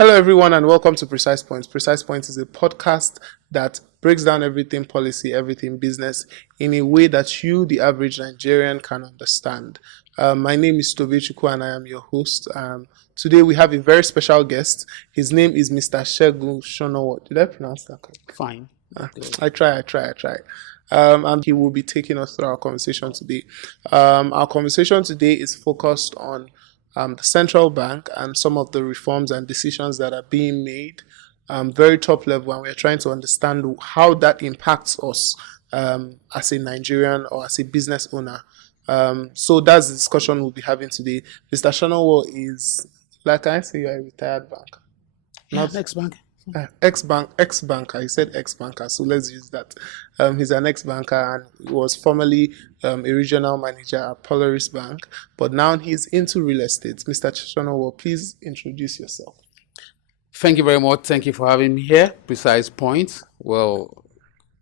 Hello, everyone, and welcome to Precise Points. Precise Points is a podcast that breaks down everything policy, everything business in a way that you, the average Nigerian, can understand. My name is Tovechukwu, and I am your host. Today, we have a very special guest. His name is Mr. Segun Sonowo. Did I pronounce that correctly? Fine. I try. And he will be taking us through our conversation today. Our conversation today is focused on the central bank and some of the reforms and decisions that are being made, very top level, and we're trying to understand how that impacts us as a Nigerian or as a business owner. So that's the discussion we'll be having today. Mr. Sonowo is, like I say, you're a retired banker. Not ex-bank. Ex-banker. He said ex-banker, so let's use that. He's an ex-banker and he was formerly a regional manager at Polaris Bank, but now he's into real estate. Mr. Sonowo, please introduce yourself. Thank you very much. Thank you for having me here. Precise Points. Well,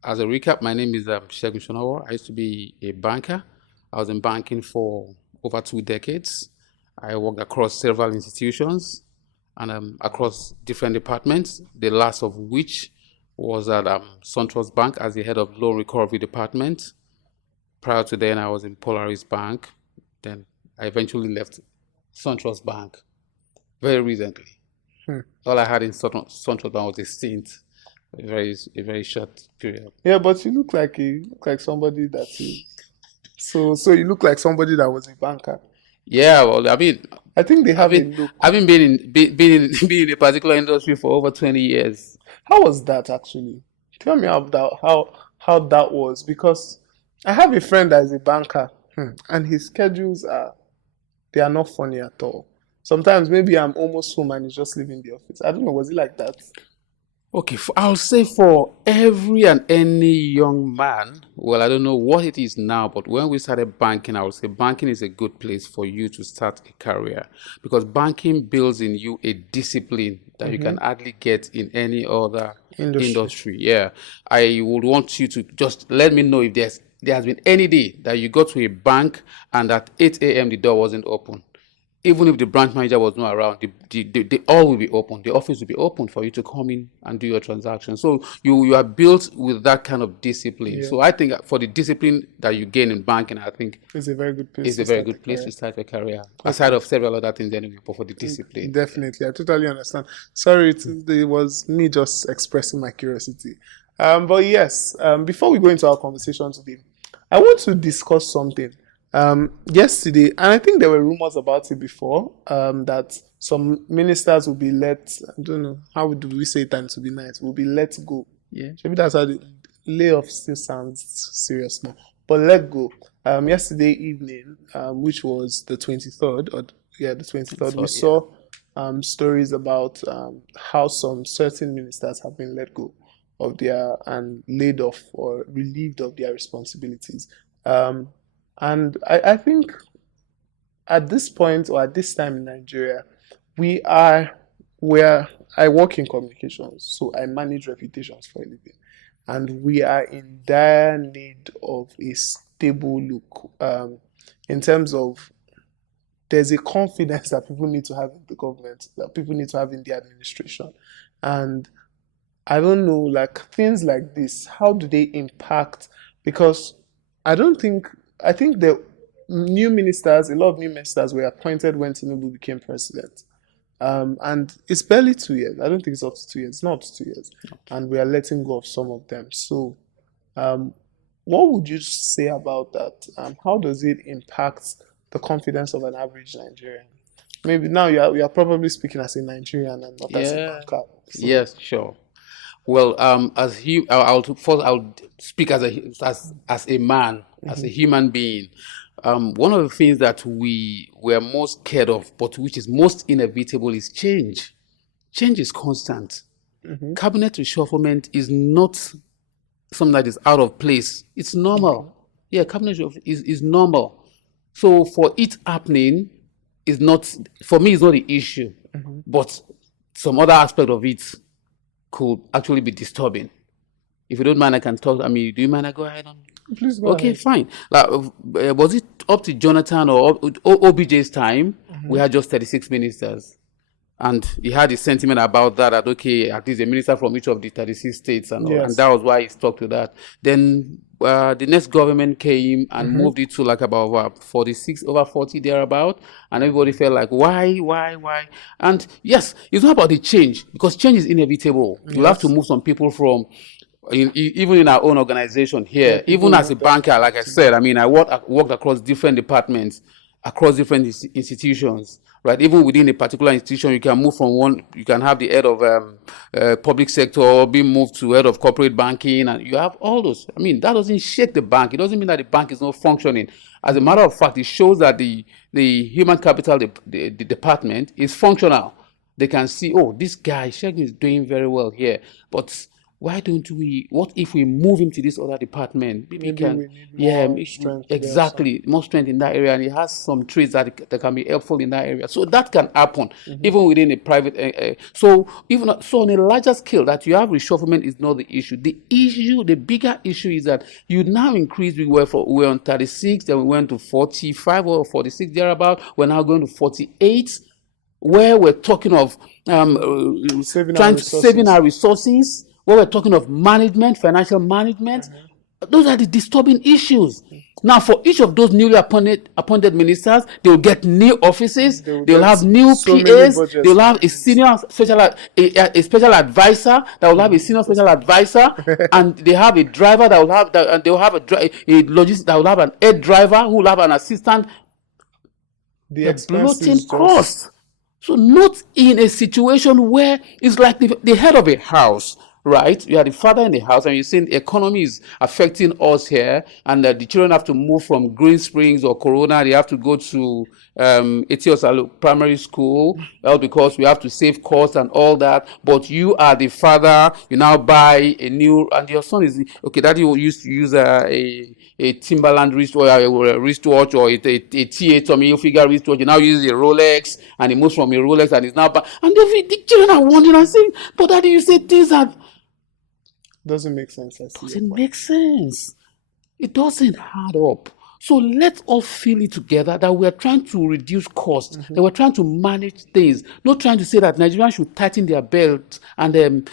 as a recap, my name is Segun Sonowo. I used to be a banker. I was in banking for over 2 decades. I worked across several institutions and across different departments, the last of which was at SunTrust Bank as the head of loan recovery department. Prior to then, I was in Polaris Bank. Then I eventually left SunTrust Bank very recently. All I had in SunTrust Bank was a stint, a very short period. Yeah, but you look like somebody that is. So you look like somebody that was a banker. Yeah, well, I mean, I think they have a look. I've been in a particular industry for over 20 years. How was that actually? Tell me how that was, because I have a friend that is a banker, and his schedules are not funny at all. Sometimes maybe I'm almost home and he's just leaving the office. I don't know, was it like that? Okay, I'll say for every and any young man, well, I don't know what it is now, but when we started banking, I would say banking is a good place for you to start a career, because banking builds in you a discipline that you can hardly get in any other industry. Yeah, I would want you to just let me know if there has been any day that you go to a bank and at 8 a.m. the door wasn't open. Even if the branch manager was not around, they all will be open. The office will be open for you to come in and do your transaction. So you are built with that kind of discipline. Yeah. So I think for the discipline that you gain in banking, I think it's a very good place. It's a very good place to start a career, aside of several other things anyway. But for the discipline, definitely, I totally understand. Sorry, it was me just expressing my curiosity. But yes, before we go into our conversation today, I want to discuss something. Yesterday, and I think there were rumors about it before, that some ministers will be let, I don't know, how do we say it and to be nice, will be let go. Yeah. Maybe that's how the layoff still sounds serious now, but let go. Yesterday evening, which was the 23rd, we saw stories about how some certain ministers have been let go of their, and laid off or relieved of their responsibilities. And I think at this point or at this time in Nigeria, I work in communications, so I manage reputations for a living. And we are in dire need of a stable look in terms of there's a confidence that people need to have in the government, that people need to have in the administration. And I don't know, like things like this, how do they impact? Because I think the new ministers, a lot of new ministers were appointed when Tinubu became president. And it's barely 2 years. I don't think it's up to 2 years. It's not up to 2 years. And we are letting go of some of them. So what would you say about that? How does it impact the confidence of an average Nigerian? Maybe now you are probably speaking as a Nigerian and not as a banker. So. Yes, sure. Well, I'll speak as a man, as a human being. One of the things that we were most scared of, but which is most inevitable, is change. Change is constant. Cabinet reshufflement is not something that is out of place. It's normal. Yeah, cabinet reshufflement is normal. So for it happening is not, for me, it's not the issue. But some other aspect of it could actually be disturbing. If you don't mind, I can talk. I mean, do you mind I go ahead on? Please go Okay, ahead. fine. Like, was it up to Jonathan or OBJ's time? We had just 36 ministers. And he had a sentiment about that okay, at least a minister from each of the 36 states and all, Yes. and that was why he stuck to that. Then the next government came and moved it to like about over 40 thereabout, and everybody felt like why? And yes, it's not about the change, because change is inevitable. You'll have to move some people from even in our own organization here, even as a banker, like I said, I mean, I worked across different departments, across different institutions, right? Even within a particular institution, you can move from one, you can have the head of public sector being moved to head of corporate banking, and you have all those. I mean, that doesn't shake the bank. It doesn't mean that the bank is not functioning. As a matter of fact, it shows that the human capital, the department is functional. They can see, oh, this guy, Segun, is doing very well here, but why don't we, what if we move him to this other department? Maybe we need more strength. Exactly, more strength in that area, and he has some traits that can be helpful in that area. So that can happen, even within a private. So on a larger scale, that you have reshufflement is not the issue. The bigger issue is that you now increase. We were on 36, then we went to 45 or 46 thereabout. We're now going to 48, where we're talking of saving our resources. When we're talking of management, financial management, those are the disturbing issues. Now, for each of those newly appointed ministers, they will get new offices, they'll have new PAs, they'll have a senior special advisor that will have a senior special advisor, and they have a driver that will have and they'll have a logistic that will have an head driver who will have an assistant. The bloating cost. So not in a situation where it's like the head of a house. Right, you are the father in the house, and you're saying the economy is affecting us here, and the children have to move from Green Springs or Corona. They have to go to Etios Primary School, because we have to save costs and all that. But you are the father. You now buy a new, and your son is okay. Daddy used to use a Timberland wristwatch or a wristwatch or a TA Tommy Hilfiger wristwatch. You now use a Rolex, and he moves from a Rolex, and he's now and the children are wondering and saying, "But Daddy, you said things that." Doesn't make sense. Doesn't make sense. It doesn't add up. So let's all feel it together that we're trying to reduce costs, that we're trying to manage things, not trying to say that Nigerians should tighten their belts and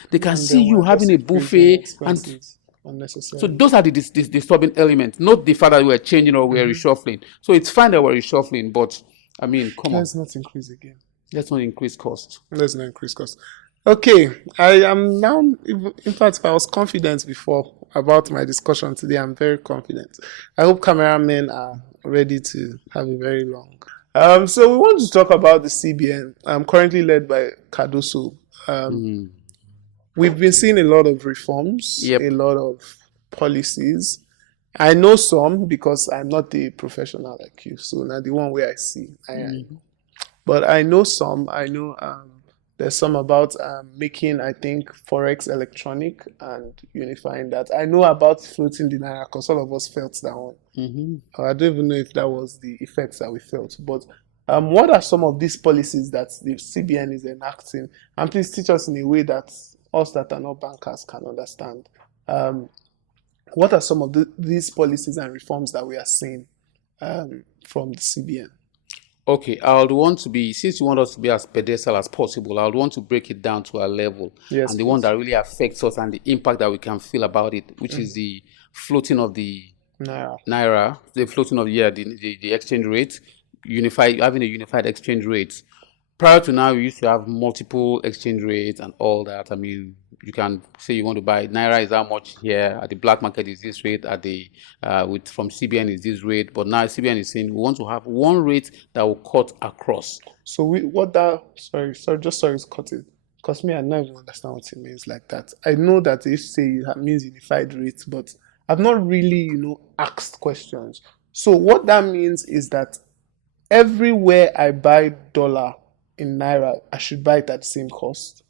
they can see you having a buffet and unnecessary. So those are the disturbing elements, not the fact that we're changing or we're reshuffling. So it's fine that we're reshuffling, but I mean, come on. Let's not increase again. Let's not increase costs. Let's not increase costs. Okay, I am now, in fact, if I was confident before about my discussion today, I'm very confident. I hope cameramen are ready to have a very long. So we want to talk about the CBN, currently led by Cardoso. We've been seeing a lot of reforms, a lot of policies. I know some because I'm not a professional like you, so now the one way I see, but I know some. I know there's some about making, I think, Forex electronic and unifying that. I know about floating the Naira because all of us felt that one. I don't even know if that was the effects that we felt. But what are some of these policies that the CBN is enacting? And please teach us in a way that us that are not bankers can understand. What are some of these policies and reforms that we are seeing from the CBN? Okay, I would want to be, since you want us to be as pedestal as possible, I would want to break it down to a level. Yes, and the one that really affects us and the impact that we can feel about it, which is the floating of the Naira, the floating of the exchange rate, having a unified exchange rate. Prior to now, we used to have multiple exchange rates and all that. I mean, you can say you want to buy Naira is how much here, at the black market is this rate, at the from CBN is this rate, but now CBN is saying we want to have one rate that will cut across. So sorry to cut it, because me, I don't even understand what it means like that. I know that if say it means unified rates, but I've not really, asked questions. So what that means is that everywhere I buy dollar in Naira, I should buy it at the same cost.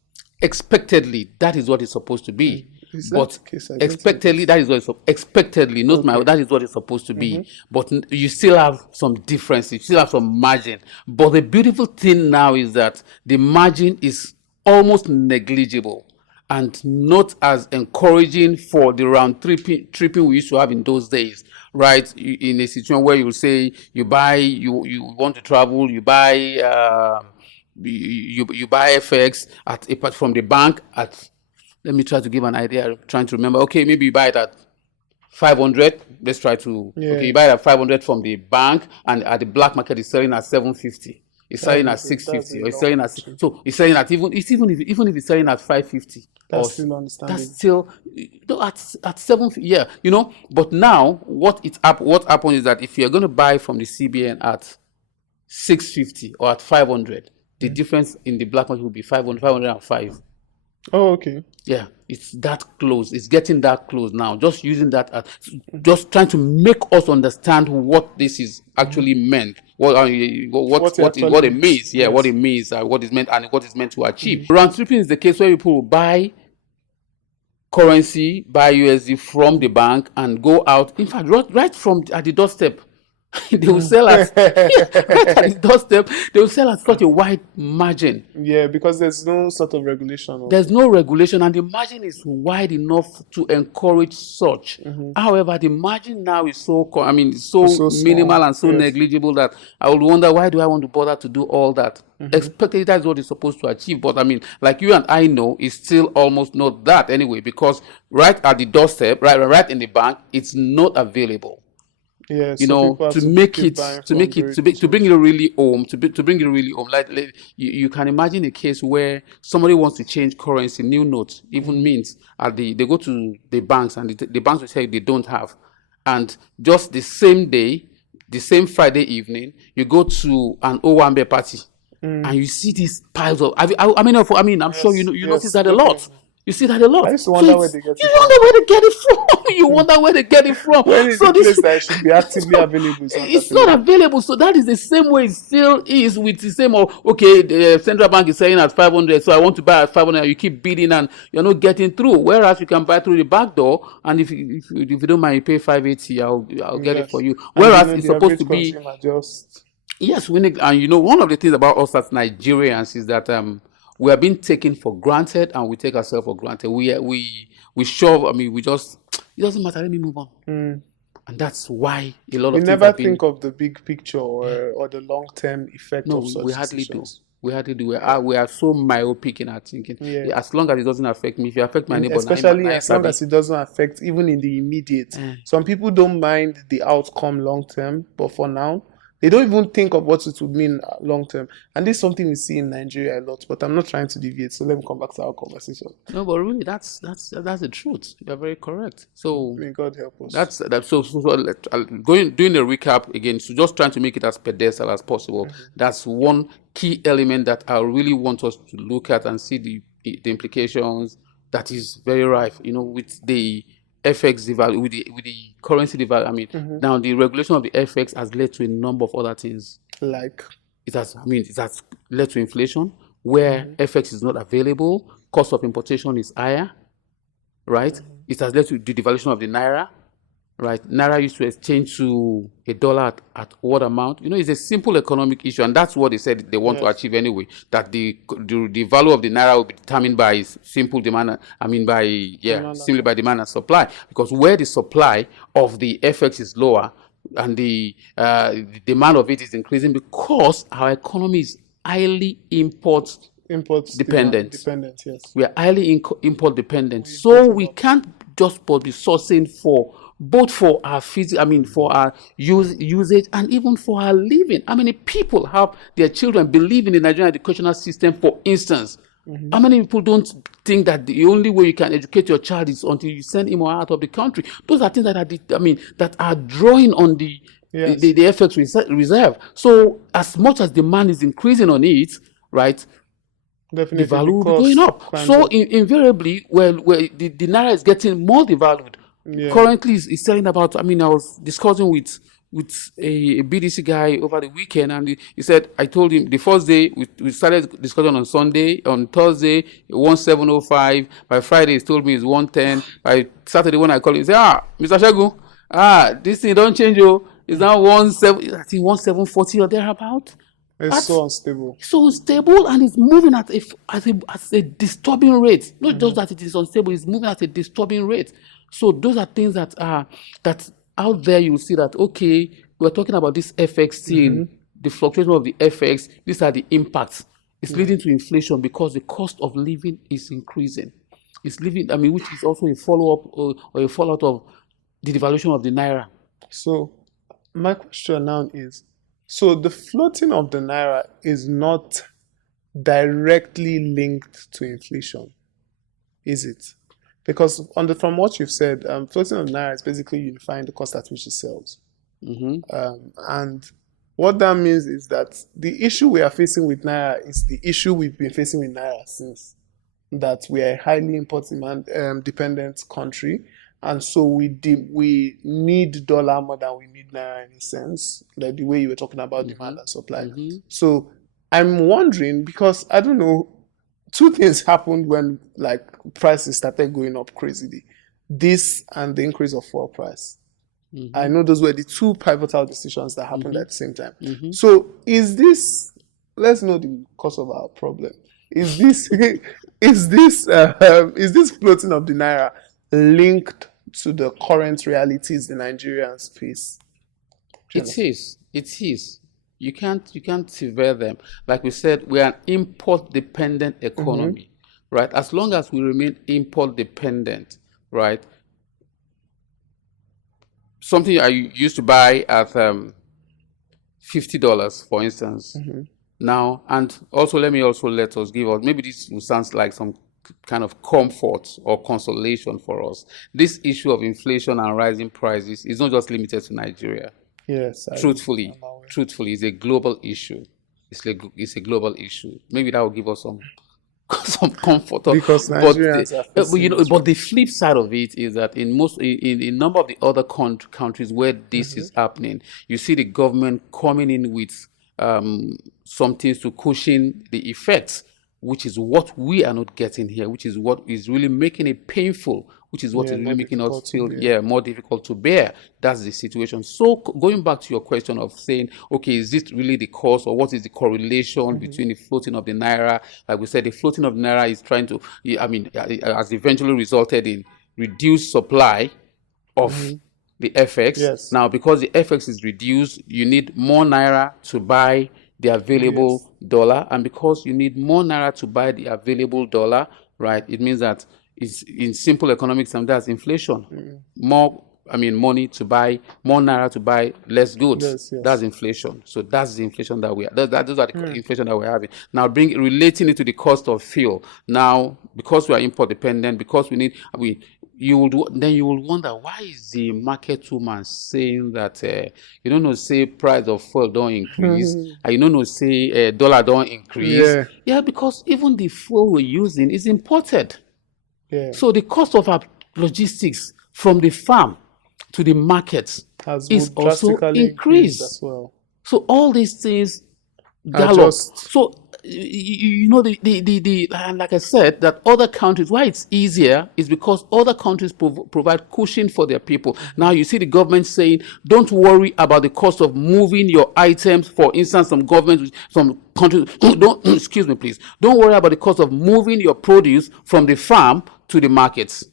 Expectedly, that is what it's supposed to be. But expectedly, that is what it's expectedly, that is what it's supposed to be. But you still have some difference, you still have some margin. But the beautiful thing now is that the margin is almost negligible and not as encouraging for the round tripping we used to have in those days. Right, in a situation where you say you want to travel, you buy you buy FX from the bank at, let me try to give an idea. I'm trying to remember. Okay, maybe you buy it at 500. Let's try to. Yeah. Okay, you buy it at 500 from the bank, and at the black market, it's selling at 750. It's selling at 650, or it's selling at so it's selling at even if it's selling at 550. That's still understandable. That's still at 750. Yeah, But now what happens is that if you're going to buy from the CBN at 650 or at 500, the difference in the black market will be 505. Oh, okay. Yeah, it's that close. It's getting that close now. Just using that, just trying to make us understand what this is actually meant. What it means. Yeah, yes. What it means, what is meant, and what is meant to achieve. Round tripping is the case where people will buy currency, buy USD from the bank, and go out. In fact, right from at the doorstep. They will sell at the doorstep. They will sell at such a wide margin. Yeah, because there's no sort of regulation. There's no regulation, and the margin is wide enough to encourage such. However, the margin now is so minimal and so negligible that I would wonder, why do I want to bother to do all that? Expected, that's what it's supposed to achieve. But like you and I know, it's still almost not that anyway, because right at the doorstep, right in the bank, it's not available. Yeah, to bring it really home, like you can imagine a case where somebody wants to change currency, new notes, even mints, they go to the banks, and the banks will say they don't have, and just the same day, the same Friday evening, you go to an Owambe party, and you see these piles of. I'm sure you notice that a lot. You see that a lot. I used to wonder where they get it from. You wonder where they get it from. You wonder where they get it from. Where is the place that should be actively available? It's not available. So that is the same way it still is, with the same the central bank is selling at 500, so I want to buy at 500, and you keep bidding and you're not getting through. Whereas you can buy through the back door, and if you don't mind, you pay 580, I'll get it for you. Whereas it's supposed to be yes, one of the things about us as Nigerians is that we are being taken for granted, and we take ourselves for granted. We shove. We just, it doesn't matter. Let me move on. And that's why a lot of things never think of the big picture or the long term effect of such we hardly decisions. do. We hardly do. We are so myopic in our thinking. Yeah. As long as it doesn't affect me, if you affect my neighbor, especially as long as it doesn't affect even in the immediate. Some people don't mind the outcome long term, but for now, they don't even think of what it would mean long term. And this is something we see in Nigeria a lot, but I'm not trying to deviate, so let me come back to our conversation. No, but really, that's the truth. You're very correct. So may God help us. Doing a recap again, so just trying to make it as pedestal as possible. That's one key element that I really want us to look at and see the implications. That is very rife, with the FX devalue, with the currency devalue. Now the regulation of the FX has led to a number of other things. Like it has led to inflation, where FX is not available, cost of importation is higher, right? It has led to the devaluation of the naira, right? Naira used to exchange to a dollar at what amount? It's a simple economic issue, and that's what they said they want to achieve anyway. That the value of the naira will be determined by simple demand. Simply by demand and supply. Because where the supply of the FX is lower and the demand of it is increasing, because our economy is highly import dependent. Yes. We are highly import dependent, so we can't just be sourcing for our for our usage and even for our living. How many people have their children believe in the Nigerian educational system, for instance? How many people don't think that the only way you can educate your child is until you send him or her out of the country? Those are things that are drawing on the FX reserve. So as much as demand is increasing on it, right? Definitely the value will be going up. So invariably, the naira is getting more devalued. Currently, it's selling about. I was discussing with a BDC guy over the weekend, and he said, I told him the first day we started discussion on Sunday, on Thursday 1705. By Friday, he told me it's 110. By Saturday, when I called him, he said, Mr. Segun, this thing don't change, it's now 1740 or thereabout. It's so unstable. So unstable, and it's moving at a disturbing rate. Not just that it is unstable; it's moving at a disturbing rate. So those are things that out there you will see that, we're talking about this FX thing, the fluctuation of the FX. These are the impacts. It's leading to inflation because the cost of living is increasing. It's living, which is also a follow-up or a fallout of the devaluation of the naira. So my question now is, so the floating of the naira is not directly linked to inflation, is it? Because from what you've said, floating of the naira is basically unifying the cost at which it sells. And what that means is that the issue we are facing with naira is the issue we've been facing with naira since, that we are a highly import dependent country, and so we need dollar more than we need naira, in a sense, like the way you were talking about demand and supply. So I'm wondering, because I don't know, two things happened when like prices started going up crazily. This and the increase of fuel price. I know those were the two pivotal decisions that happened at the same time. So is this, let's know the cause of our problem. Is this is this floating of the naira linked to the current realities the Nigerians face? It is. You can't sever them. Like we said, we are an import-dependent economy, right? As long as we remain import-dependent, right? Something I used to buy at $50, for instance, now, and also let us give us, maybe this will sound like some kind of comfort or consolation for us. This issue of inflation and rising prices is not just limited to Nigeria. Yes. Truthfully, it's a global issue. It's a global issue. Maybe that will give us some comfort. Because Nigerians but the flip side of it is that in a number of the other countries where this is happening, you see the government coming in with some things to cushion the effects, which is what we are not getting here, which is what is really making it painful, which is what is really making us feel more difficult to bear. That's the situation. So going back to your question of saying, okay, is this really the cause, or what is the correlation between the floating of the naira? Like we said, the floating of the naira is trying to, has eventually resulted in reduced supply of the FX. Yes. Now, because the FX is reduced, you need more naira to buy the available dollar, and because you need more naira to buy the available dollar, right, it means that it's, in simple economics terms, that's inflation. More money to buy, more naira to buy less goods. That's inflation. So that's the inflation that we are. Those are the inflation that we're having. Now, relating it to the cost of fuel. Now, because we are import dependent, because we need, you will wonder, why is the market woman saying that you don't know, say price of fuel don't increase, and you don't know, say dollar don't increase. Yeah, because even the fuel we're using is imported. So the cost of our logistics from the farm to the markets is also increased as well. So all these things gallop. So and like I said, that other countries, why it's easier is because other countries provide cushion for their people. Now you see the government saying, don't worry about the cost of moving your items. For instance, some countries, excuse me, please, don't worry about the cost of moving your produce from the farm to the markets.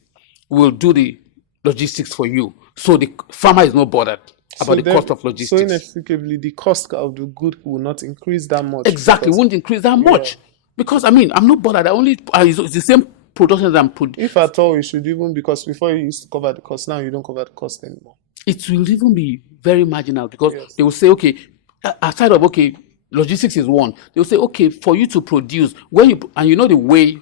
We'll do the logistics for you. So the farmer is not bothered about the cost of logistics. So inexplicably, the cost of the good will not increase that much. Exactly, won't increase that much. Because, I'm not bothered. It's the same production that I'm producing. If at all, it should even, because before you used to cover the cost, now you don't cover the cost anymore. It will even be very marginal, because they will say, okay, aside of, okay, logistics is one. They will say, okay, for you to produce, the way,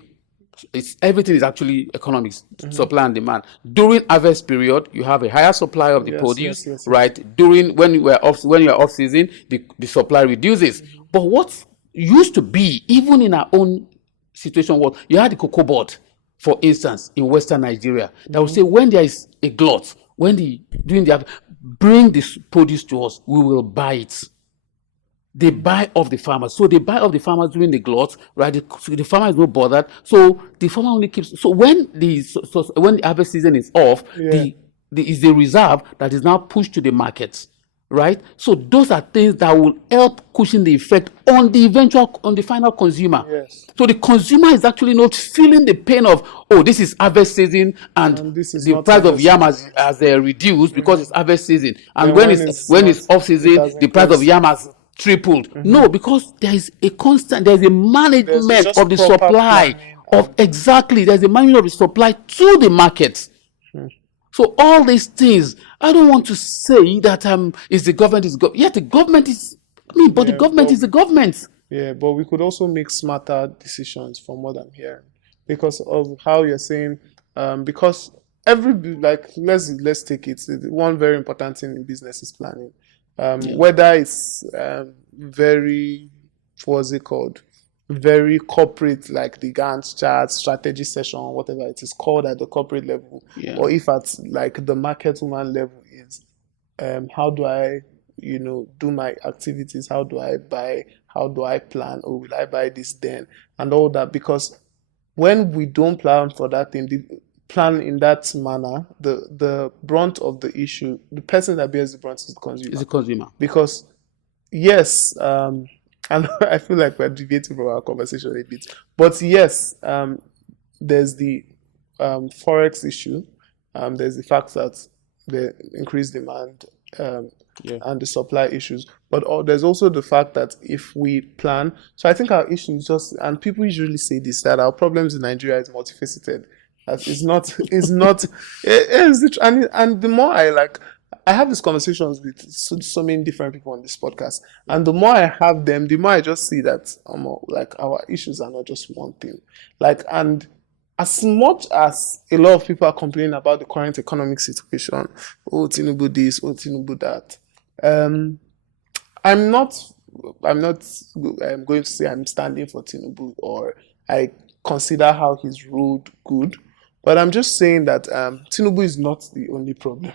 everything is actually economics, supply and demand. During harvest period, you have a higher supply of the produce, right? During when you are off season, the supply reduces. But what used to be, even in our own situation, what you had the cocoa board, for instance, in Western Nigeria, that would say, when there is a glut, bring this produce to us, we will buy it. They buy off the farmers. So they buy off the farmers during the glut, right? The farmer is not bothered. So the farmer only keeps. So when the harvest season is off, is the reserve that is now pushed to the markets, right? So those are things that will help cushion the effect on the final consumer. So the consumer is actually not feeling the pain of, this is harvest season and the price of yam has reduced because it's harvest season. And when it's off season, the price of yam has tripled. No, because there's a management just of the proper supply planning of and exactly. There's a management of the supply to the market. So all these things, I don't want to say that is the government is the government is but the government is the government. Yeah, but we could also make smarter decisions from what I'm hearing because of how you're saying, because let's take it. One very important thing in business is planning. Whether it's very, what's it called? Very corporate, like the Gantt chart, strategy session, whatever it is called at the corporate level, or if at like the market woman level is, how do I, do my activities? How do I buy? How do I plan? Oh, will I buy this then? And all that. Because when we don't plan for that thing, plan in that manner, the brunt of the issue, the person that bears the brunt is the consumer. Is the consumer. Because yes, and I feel like we're deviating from our conversation a bit. But yes, there's the forex issue. There's the fact that the increased demand and the supply issues. But there's also the fact that if we plan, so I think our issue is just, and people usually say this, that our problems in Nigeria is multifaceted. That it's not, and the more I have these conversations with so many different people on this podcast, and the more I have them, the more I just see that our issues are not just one thing. And as much as a lot of people are complaining about the current economic situation, oh Tinubu this, oh Tinubu that, I'm not going to say I'm standing for Tinubu or I consider how he's ruled good, but I'm just saying that Tinubu is not the only problem.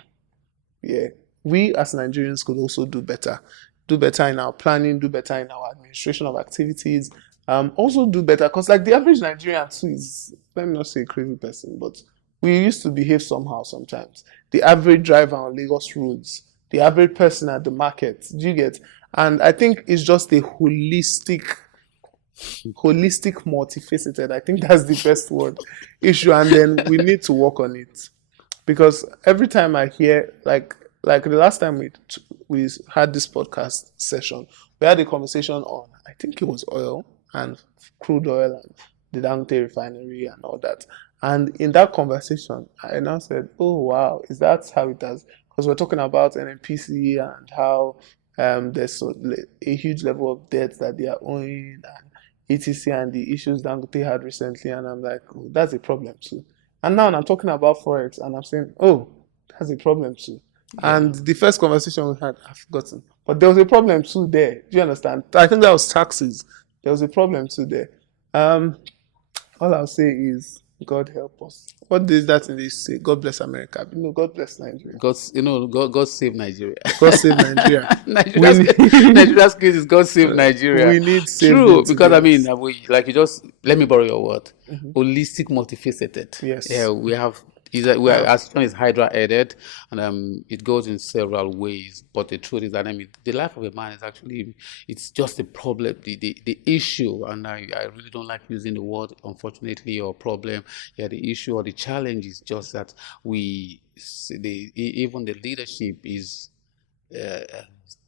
Yeah, we as Nigerians could also do better in our planning, do better in our administration of activities, also do better because the average Nigerian too is, let me not say a crazy person, but we used to behave somehow sometimes. The average driver on Lagos roads, the average person at the market, do you get? And I think it's just a holistic, multifaceted, I think that's the best word, issue, and then we need to work on it. Because every time I hear, like the last time we had this podcast session, we had a conversation on, I think it was oil and crude oil and the Dangote refinery and all that. And in that conversation, I now said, oh, wow, is that how it does? Because we're talking about NNPC and how there's a huge level of debt that they are owing and etc. and the issues Dangote had recently. And I'm like, oh, that's a problem too. And now I'm talking about Forex and I'm saying, oh, that's a problem too. Yeah. And the first conversation we had, I've forgotten. But there was a problem too there. Do you understand? I think that was taxes. There was a problem too there. All I'll say is, God help us. What does that in this say? God bless America. No, God bless Nigeria. God save Nigeria. God save Nigeria. Nigeria's case is God save Nigeria. We need saving. True, because let me borrow your word. Holistic, multifaceted. Yes. Yeah, we have. As is hydra-headed, and it goes in several ways. But the truth is that the life of a man is actually, it's just a problem, the issue, and I really don't like using the word unfortunately or problem. Yeah, the issue or the challenge is just that even the leadership is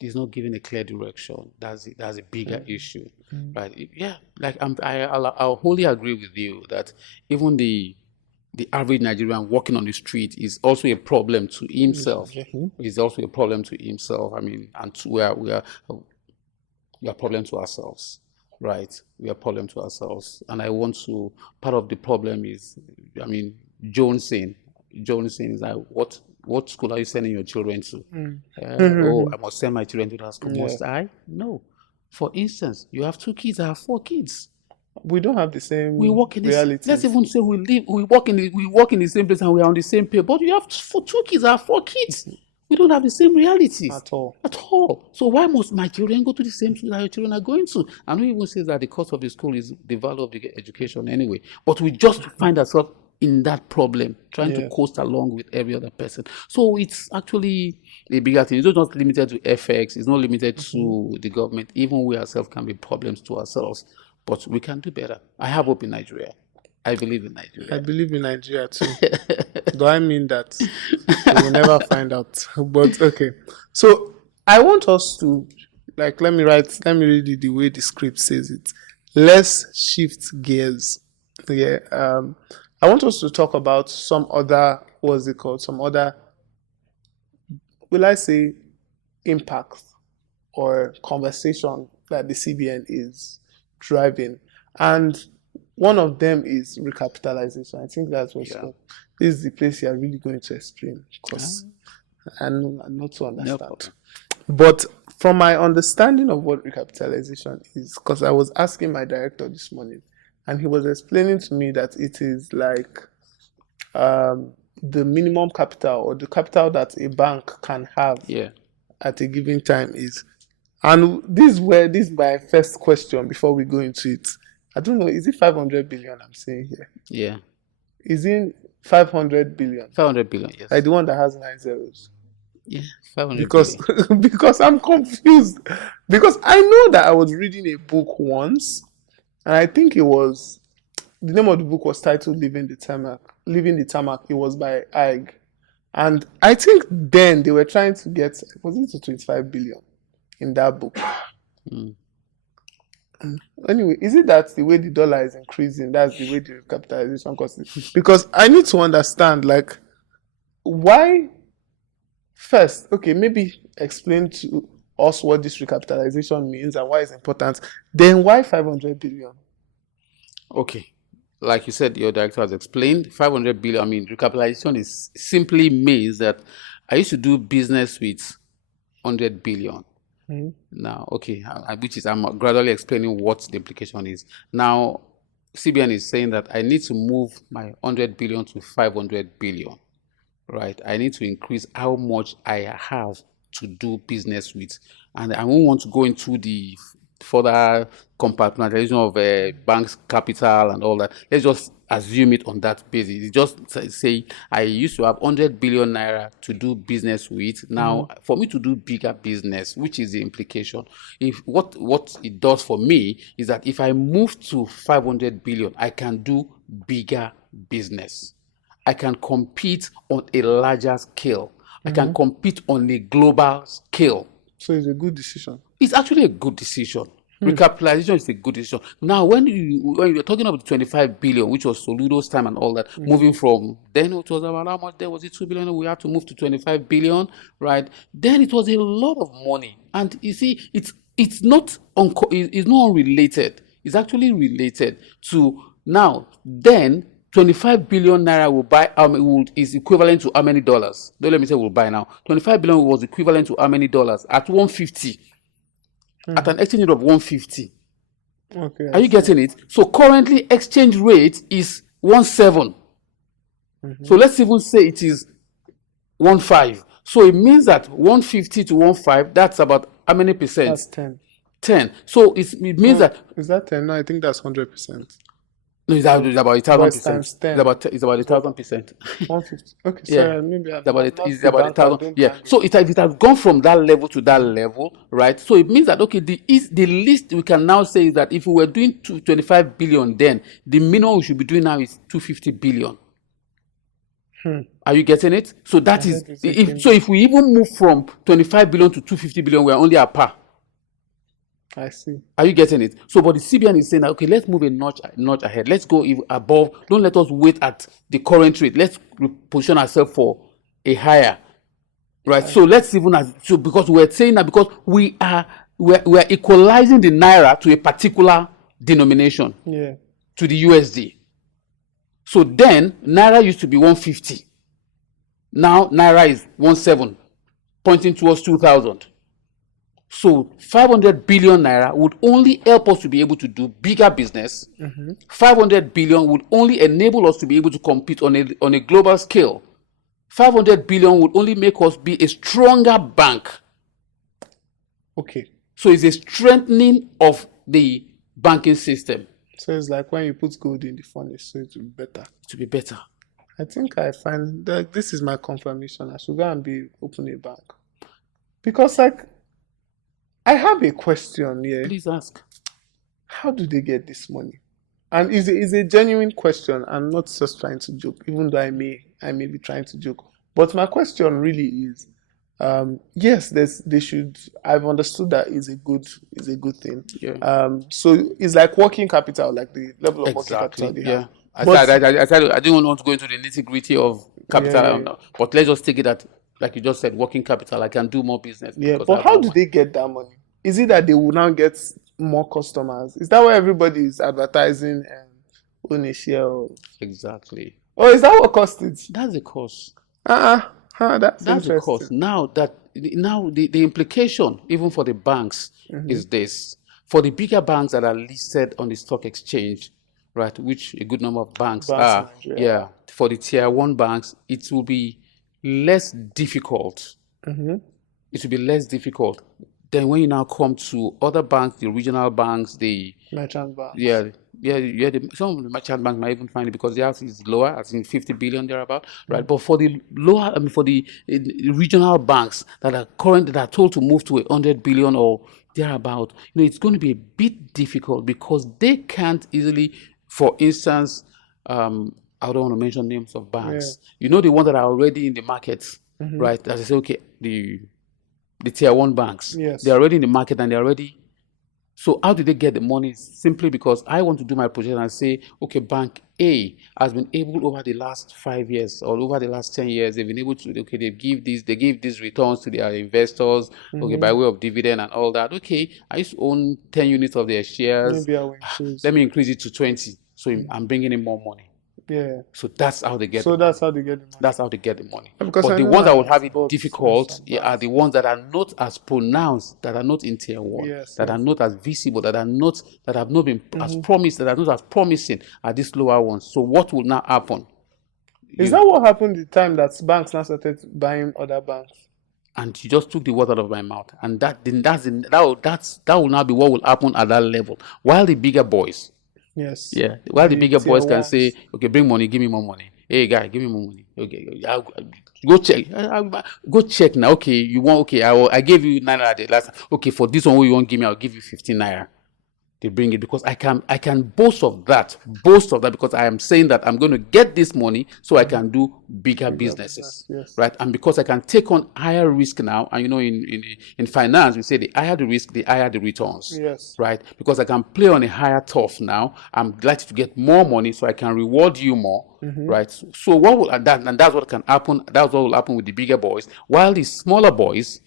not giving a clear direction. That's a bigger issue, right? Yeah, I'll wholly agree with you that even the average Nigerian walking on the street is also a problem to himself. Is also a problem to himself. And we are a problem to ourselves, right? We are a problem to ourselves. And part of the problem is, Jonesing is like, what school are you sending your children to? I must send my children to that school. Yeah. Must I? No. For instance, you have 2 kids, I have 4 kids. We don't have the same reality. Let's even say we work in the same place and we are on the same page. But you have 2 kids, I have 4 kids. We don't have the same realities at all. So why must my children go to the same school that your children are going to? And we even say that the cost of the school is the value of the education anyway. But we just find ourselves in that problem, trying to coast along with every other person. So it's actually a bigger thing. It's not just limited to FX. It's not limited to the government. Even we ourselves can be problems to ourselves. But we can do better. I have hope in Nigeria. I believe in Nigeria. I believe in Nigeria too. Do I mean that? We will never find out. But okay. So I want us to like let me read it the way the script says it. Let's shift gears. Yeah. I want us to talk about some other, what's it called? Some other, will I say, impact or conversation that the CBN is driving. And one of them is recapitalization. I think that's what's Yeah. called. This is the place you are really going to explain because I know I'm not to understand. problem. But from my understanding of what recapitalization is, because I was asking my director this morning, and he was explaining to me that it is like the minimum capital or the capital that a bank can have Yeah. at a given time is. And this is my first question before we go into it. I don't know, is it 500 billion I'm saying here? Yeah. Is it 500 billion? 500 billion, yes. Like the one that has 9 zeros? Yeah, 500 Because billion. because I'm confused. Because I know that I was reading a book once, and I think it was, the name of the book was titled Living the Tarmac. Living the Tarmac. It was by Ig. And I think then they were trying to get, was it to 25 billion in that book? Anyway, is it that the way the dollar is increasing, that's the way the capitalization cost is? Because I need to understand, like, why first, okay, maybe explain to us what this recapitalization means and why it's important. Then why 500 billion? Okay. Like you said, your director has explained, 500 billion, I mean, recapitalization is simply means that I used to do business with 100 billion. Now, okay, which is, I'm gradually explaining what the implication is. Now, CBN is saying that I need to move my 100 billion to 500 billion, right? I need to increase how much I have to do business with. And I won't want to go into the further compartmentalization of bank's capital and all that. Let's just assume it on that basis. It's just say I used to have 100 billion naira to do business with. Now, for me to do bigger business, which is the implication, if what it does for me is that if I move to 500 billion, I can do bigger business. I can compete on a larger scale. I can compete on a global scale. So it's a good decision. It's actually a good decision. Recapitalization is a good decision. Now, when you're talking about the 25 billion, which was Soludo's time and all that, moving from then it was about how much there was it 2 billion, we had to move to 25 billion, right? Then it was a lot of money, and you see, it's not unrelated. It's actually related to now. Then 25 billion naira will buy is equivalent to how many dollars? Don't let me say we'll buy now. 25 billion was equivalent to how many dollars? At 150. At an exchange rate of 150. Okay. Are you getting it? So currently exchange rate is 17. So let's even say it is 15. So it means that 150 to 15, that's about how many percent? That's 10. 10. So it means that. Is that 10? No, I think that's 100%. No, it's about 1,000%. Times 10. It's about 1,000%. 150. Okay, Yeah. sorry, maybe It's about 1,000. Yeah. So if it has gone from that level to that level, right? So it means that okay, the least we can now say is that if we were doing 25 billion, then the minimum we should be doing now is 250 billion. Are you getting it? So that is if we even move from 25 billion to 250 billion, we're only at par. I see. Are you getting it? So, but the CBN is saying that, okay, let's move a notch ahead. Let's go above. Don't let us wait at the current rate. Let's position ourselves for a higher, right? So let's even because we're saying that because we're equalizing the naira to a particular denomination, to the USD. So then naira used to be 150. Now naira is 17, pointing towards 2,000. So 500 billion naira would only help us to be able to do bigger business. 500 billion would only enable us to be able to compete on a global scale. 500 billion would only make us be a stronger bank. Okay. So it's a strengthening of the banking system. So it's like when you put gold in the furnace, so it will be better. To be better. I think I find that this is my confirmation. I should go and open a bank. Because like, I have a question here. Please ask. How do they get this money? And it's a genuine question. I'm not just trying to joke, even though I may be trying to joke. But my question really is, yes, they should. I've understood that is a good thing. Yeah. So it's like working capital, like the level of working capital Exactly. they have. Yeah. I But said I didn't want to go into the nitty-gritty of capital, yeah, but let's just take it that, like you just said, working capital. I can do more business yeah. because I But have how more do money. they get that money? Is it that they will now get more customers? Is that why everybody is advertising and own a share? Exactly. Or is that what cost it? That's the cost. That's That's the interesting. cost. Now the implication, even for the banks, Mm-hmm. is this. For the bigger banks that are listed on the stock exchange, right, which a good number of banks Banks in are, Nigeria. yeah, for the tier one banks, it will be less difficult. Mm-hmm. It will be less difficult. Then when you now come to other banks, the regional banks, the Merchant banks. yeah, some of the merchant banks might even find it because theirs is lower, as in 50 billion thereabout, right? But for the lower, I mean, for the regional banks that are told to move to 100 billion or thereabout, it's going to be a bit difficult because they can't easily, for instance, I don't want to mention names of Yeah. banks. The ones that are already in the market, Mm-hmm. right? As I say, okay, the tier one banks, they're Yes. already in the market and they're already. So how do they get the money? Simply because I want to do my projection and say, okay, Bank A has been able over the last 5 years or over the last 10 years, they've been able to, okay, they give these returns to their investors, okay, by way of dividend and all that. Okay, I used to own 10 units of their shares. Maybe I will increase. Let me increase it to 20. So I'm bringing in more money. Yeah. So that's how they get the So money. that's how they get the money. That's how they get the money. Because But I the know ones that my would have it bought difficult, some are banks. the ones that are not as pronounced, that are not in tier one, Yes. that are not as visible, that have not been as promised, that are not as promising as these lower ones. So what will now happen? Is that what happened the time that banks now started buying other banks? And you just took the word out of my mouth, and that will now be what will happen at that level. While the bigger boys, Yes. yeah, while the The bigger tier boys can say, ones. okay, bring money, give me more money. Hey, guy, give me more money. Okay, go check. Go check now. Okay, you want? Okay, I gave you 9 naira the last. Okay, for this one, what you want, give me. I'll give you 15 naira. They bring it because I can boast of that because I am saying that I'm going to get this money so I can do bigger Bigger businesses, business. Yes. right? And because I can take on higher risk now, and in finance we say the higher the risk, the higher the returns, Yes. right? Because I can play on a higher turf now. I'm likely to get more money, so I can reward you more, right? So what will that and that's what can happen. That's what will happen with the bigger boys, while the smaller boys,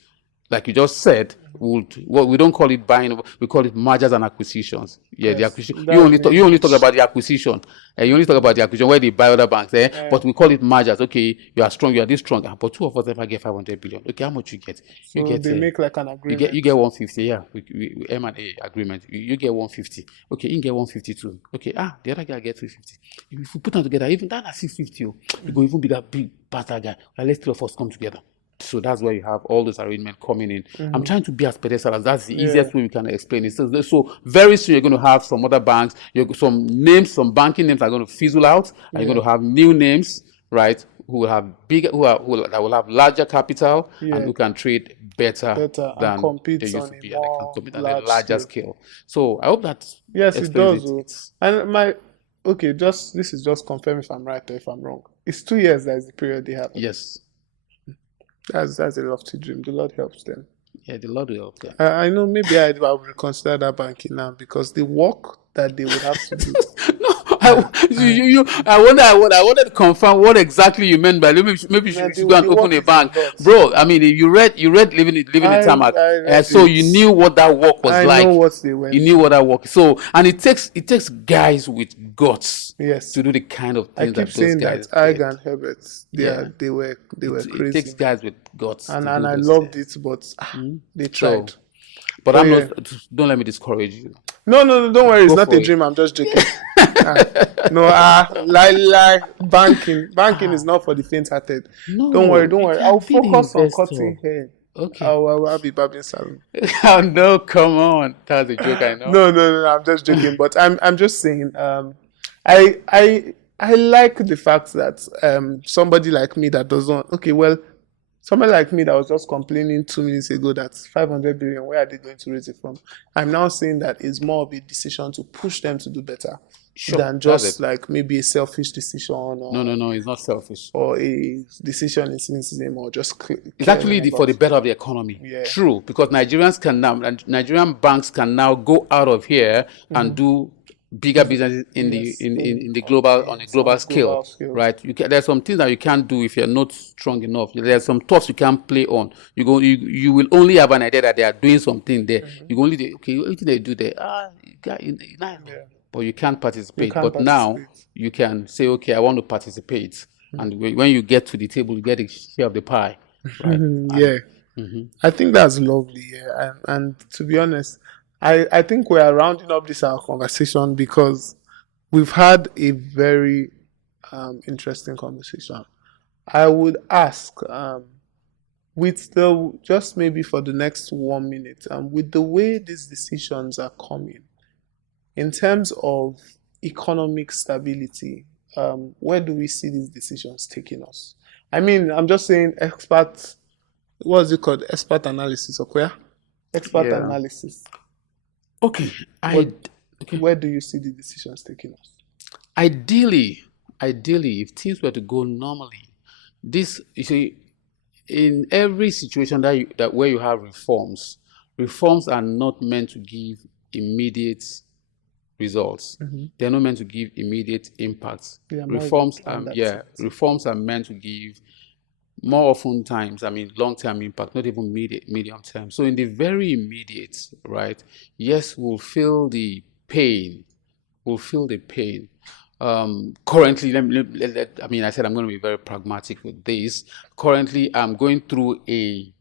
like you just said, we don't call it buying, we call it mergers and acquisitions. Yeah, the Yes. acquisition. You That's only the talk, you only talk English. about the acquisition. You only talk about the acquisition where they buy other banks. But we call it mergers. Okay, you are strong, you are this strong. But two of us ever get 500 billion. Okay, how much you get? You So get they make like an you agreement. get 150. Yeah, we M&A agreement. You get 150. Okay, you get 152. Okay, the other guy get 350. If we put them together, even that at 650, you go even be that big bastard guy. Let's three of us come together. So that's where you have all those arrangements coming in. I'm trying to be as pedestal as that's the easiest way we can explain it. So very soon you're going to have some other banks, some banking names are going to fizzle out, and you're going to have new names, right? Who will have that will have larger capital and Yeah. who can trade better And than they compete used on to a be, and they can more compete on a large larger scale. scale. So I hope that Yes, it explains does. it. And okay, this is just confirm if I'm right or if I'm wrong. It's 2 years that is the period they have. Yes. That's a lofty dream. The Lord helps them. Yeah, the Lord will help them. I know maybe I will reconsider that banking now because the work that they would have to do. No, I wanted to confirm what exactly you meant by maybe you should go and The open work a is a bank, lot. bro. I mean, you read living the time I read so it. you knew what that work was I like. know what they went You knew through. what that work. So and it takes guys with guts Yes. to do the kind of I things keep that those saying guys that Ig did. and Herbert, Yeah, they were it takes crazy, guys with guts and to do I those loved things. it, but they So, tried. but Oh I'm yeah. not. Don't let me discourage you. No, don't worry. It's Go not a for it. dream. I'm just joking. No, lie. Banking is not for the faint-hearted. Don't No, worry. you I'll can be the focus on investor. cutting hair. Okay. I'll be barbing salon. Oh no, come on. That's a joke, I know. No. I'm just joking. But I'm just saying. I like the fact that somebody like me that doesn't. Okay, well, Somebody like me that was just complaining 2 minutes ago that 500 billion, where are they going to raise it from? I'm now saying that it's more of a decision to push them to do better Sure, than that's just it. like maybe a selfish decision No, it's not selfish. or a decision in cynicism or just It's caring actually for the about. better of the economy. Yeah. True, because Nigerian banks can now go out of here and do bigger businesses in the Yes, in the global on a yes, on global a global scale, scale. right? There's some things that you can't do if you're not strong enough. There's some thoughts you can't play on. You will only have an idea that they are doing something there. You go only okay, what do they do there? You know. Yeah. But you can't You participate. can't But now participate. you can say, okay, I want to participate. And when you get to the table, you get a share of the pie, right? Yeah. I think that's lovely. Yeah. And to be honest, I think we are rounding up this our conversation because we've had a very interesting conversation. I would ask, with the just maybe for the next 1 minute, with the way these decisions are coming, in terms of economic stability, where do we see these decisions taking us? I mean, I'm just saying what is it called? Expert analysis, okay? Expert Yeah. analysis. Okay. Where do you see the decisions taking us? Ideally, if things were to go normally, you see, in every situation that where you have reforms are not meant to give immediate results. They're not meant to give immediate impacts. Reforms are meant to give more often times, long-term impact, not even medium term. So in the very immediate, right, yes, we'll feel the pain. Currently, I said I'm going to be very pragmatic with this. Currently, I'm going through a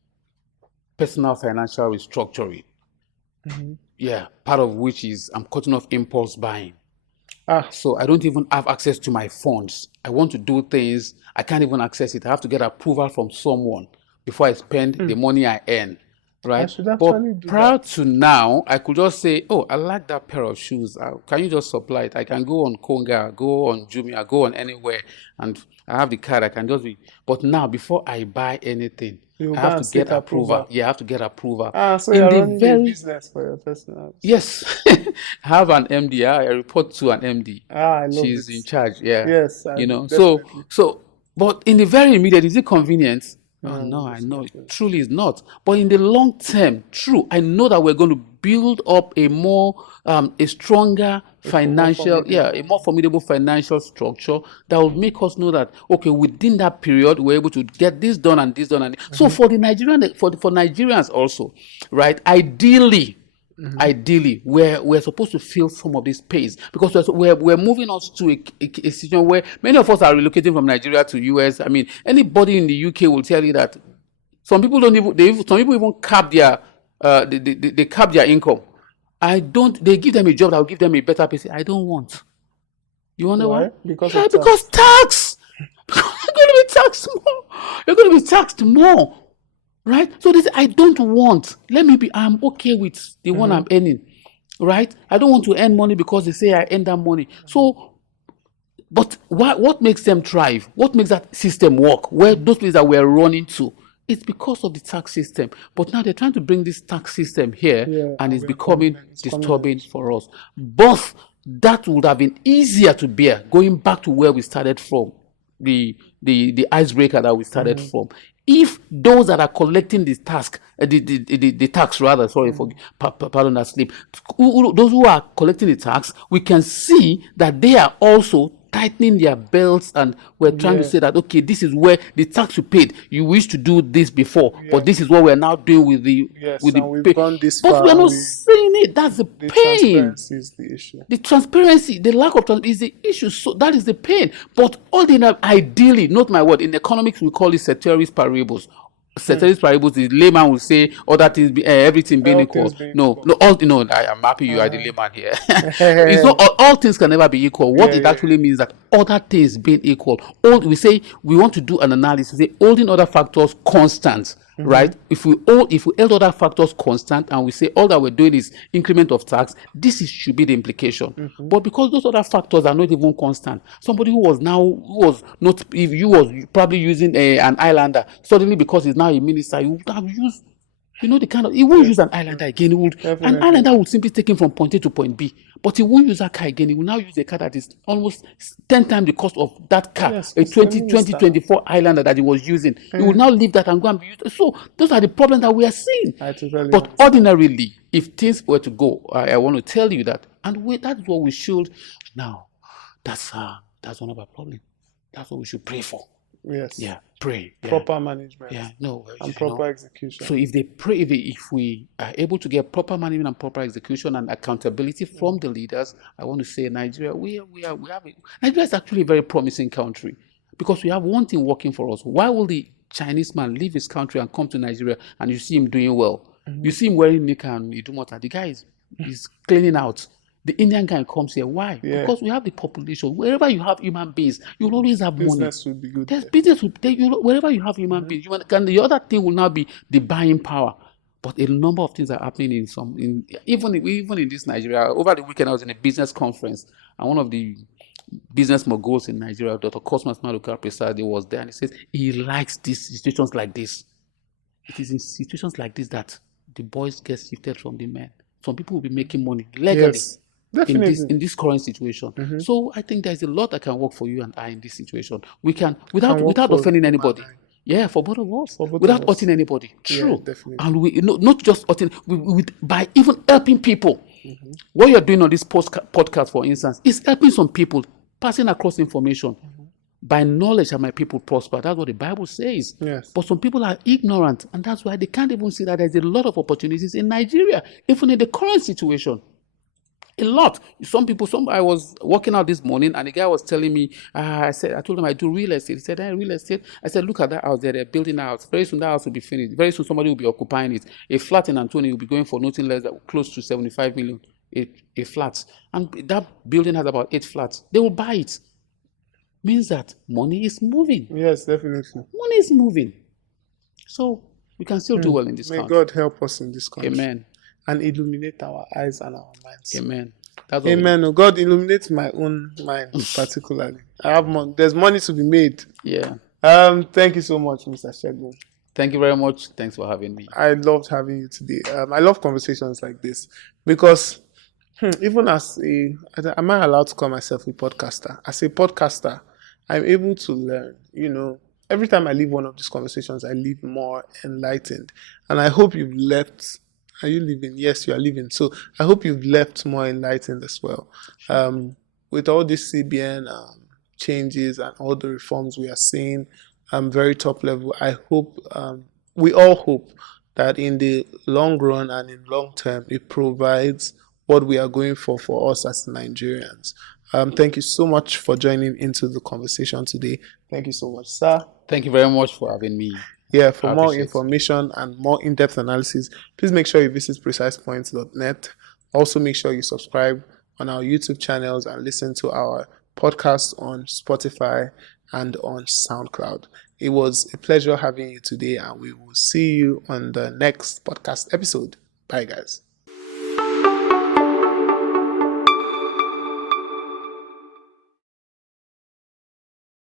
personal financial restructuring. Yeah, part of which is I'm cutting off impulse buying. So I don't even have access to my funds. I want to do things, I can't even access it. I have to get approval from someone before I spend the money I earn. Right? I should actually do prior that. to now, I could just say, oh, I like that pair of shoes. Can you just supply it? I can go on Konga, go on Jumia, go on anywhere, and I have the card. I can just be. But now, before I buy anything, You I go have to and get seek approval. Yeah, I have to get approval. So In you're the running a business for your personal. Yes, I have an MD. I report to an MD. I love She's it. in charge. Yeah, Yes, definitely. but in the very immediate, is it convenient? Oh No, no, I it's know not it good. truly is not. But in the long term, true, I know that we're going to build up a stronger financial, a more formidable financial structure that will make us know that okay, within that period, we're able to get this done and this done and so for the for Nigerians also, right? Ideally, we're supposed to feel some of this pace because we're moving us to a situation where many of us are relocating from Nigeria to US. I mean, anybody in the UK will tell you that some people don't even some people even cap their they cap their income. They give them a job that will give them a better pay. I don't want. You wonder why? Because Yeah, of because tax. You're going to be taxed more. You're going to be taxed more. Right? So I don't want. I'm okay with the one I'm earning. Right? I don't want to earn money because they say I earn that money. So, but what makes them thrive? What makes that system work? Where those places that we're running to? It's because of the tax system. But now they're trying to bring this tax system here and it's becoming disturbing for us. But that would have been easier to bear going back to where we started from. The icebreaker that we started from. If those that are collecting the tax, the tax rather, sorry for pardon that slip, those who are collecting the tax, we can see that they are also tightening their belts and we're trying to say that okay, this is where the tax you paid. You wish to do this before, but this is what we're now doing with the we've gone this but far. we're not saying it. That's the pain. Transparency is the issue. The transparency, the lack of transparency is the issue. So that is the pain. But ideally, note my word, in economics we call it ceteris paribus. Ceteris paribus, the layman will say other things, everything being equal. I'm happy you are the layman here. It's not all things can never be equal. What it actually means that other things being equal. We say we want to do an analysis, say holding other factors constant. right? If we held other factors constant and we say all that we're doing is increment of tax, should be the implication. But because those other factors are not even constant, somebody who was not, if you was probably using an islander, suddenly because he's now a minister, you would have used, he won't use an islander again. An islander would simply take him from point A to point B, but he won't use that car again. He will now use a car that is almost 10 times the cost of that car, a 2024 islander that he was using. He will now leave that and go and be used. So those are the problems that we are seeing. But ordinarily, if things were to go, I want to tell you that, that's what we should now. That's one of our problems. That's what we should pray for. Yes. Yeah. Pray. Proper management. Yeah. No. And proper execution. So if they pray, if we are able to get proper management and proper execution and accountability from the leaders, I want to say Nigeria, Nigeria is actually a very promising country because we have one thing working for us. Why will the Chinese man leave his country and come to Nigeria and you see him doing well? You see him wearing nika and idumota. The guy is cleaning out. The Indian guy comes here. Why? Yeah. Because we have the population. Wherever you have human beings, you'll always have money. Business will be good. There's business. Wherever you have human beings, and the other thing will now be the buying power. But a number of things are happening even in this Nigeria. Over the weekend, I was in a business conference, and one of the business moguls in Nigeria, Dr. Cosmas Recapitalization, was there, and he says he likes these situations like this. It is in situations like this that the boys get shifted from the men. Some people will be making money legally. Yes. Definitely. In this current situation. So I think there's a lot that can work for you and I in this situation. We can, without offending anybody. Yeah, for both of us. Without hurting anybody. True. Yeah, definitely. And we not just hurting, by even helping people. What you're doing on this podcast, for instance, is helping some people, passing across information. By knowledge have my people prosper. That's what the Bible says. Yes. But some people are ignorant, and that's why they can't even see that there's a lot of opportunities in Nigeria, even in the current situation. A lot. I was working out this morning and the guy was telling me, I told him I do real estate. He said, real estate? I said, look at that house there. They're building a house. Very soon that house will be finished. Very soon somebody will be occupying it. A flat in Antonio will be going for nothing less than close to 75 million. A flat. And that building has about 8 flats. They will buy it. Means that money is moving. Yes, definitely. Money is moving. So we can still do well in this country. May God help us in this country. Amen. And illuminate our eyes and our minds. Amen. Amen. God, illuminate my own mind particularly. There's money to be made. Yeah. Thank you so much, Mr. Segun. Thank you very much. Thanks for having me. I loved having you today. I love conversations like this because even am I allowed to call myself a podcaster? As a podcaster, I'm able to learn. Every time I leave one of these conversations, I leave more enlightened. And I hope you've left. Are you leaving? Yes, you are leaving. So I hope you've left more enlightened as well. With all these CBN changes and all the reforms we are seeing, very top level, I hope, we all hope that in the long run and in long term, it provides what we are going for us as Nigerians. Thank you so much for joining into the conversation today. Thank you so much, sir. Thank you very much for having me. Yeah, for more information and more in-depth analysis, please make sure you visit precisepoints.net. Also, make sure you subscribe on our YouTube channels and listen to our podcast on Spotify and on SoundCloud. It was a pleasure having you today, and we will see you on the next podcast episode. Bye, guys.